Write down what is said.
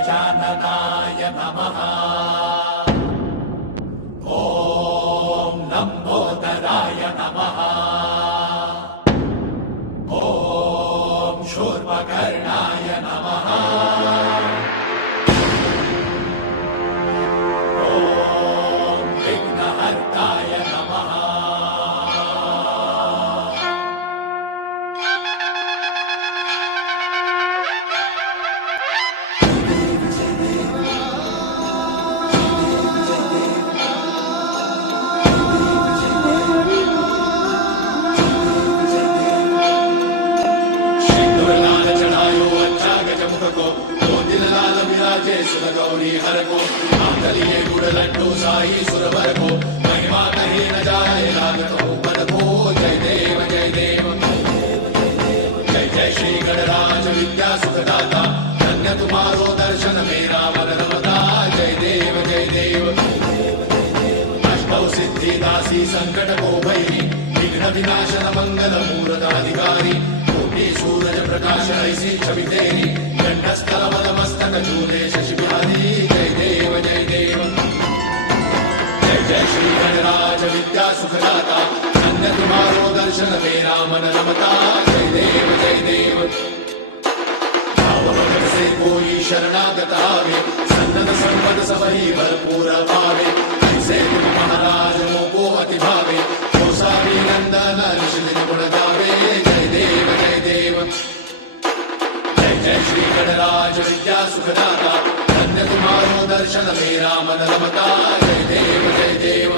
गजाननाय नमः। ॐ लम्बोदराय नमः। ॐ शूर्पकर्णाय नमः। ॐ विघ्नहर्ताय नमः। गौरी हर को आंगलिये गुड़ लड्डू साई सुरवर को महिमा कहीं न जाए लागत हो पद को। जय देव जय देव जय जय श्री गणराज विद्या सुखदाता धन्य तुम्हारो दर्शन मेरा मन रमता। जय देव जय देव अष्टौ सिद्धि दासी संकट को भैरी विघ्न विनाशन मंगल मूर्त अधिकारी कोटि सूरज प्रकाश ऐसी छवि तेरी गंडस्थल मस्तक झूले शशि बिहारी। जय देव जय देव जय जय श्री गणराज विद्या सुखदाता धन्य तुम्हारो दर्शन मेरा मन रमता। जय देव जय देव भाव भगत से कोई शरणागत आवे सन्नत संपद सबही भरपूर पावे। ऐसे तुम महाराज मोको अति भावे जो सारी नंदन ऋषि गुण गावे। जय देव जय देव जय श्री गणराज विद्या सुखदाता धन्य तुम्हारो दर्शन मेरा मन रमता। जय देव जय देव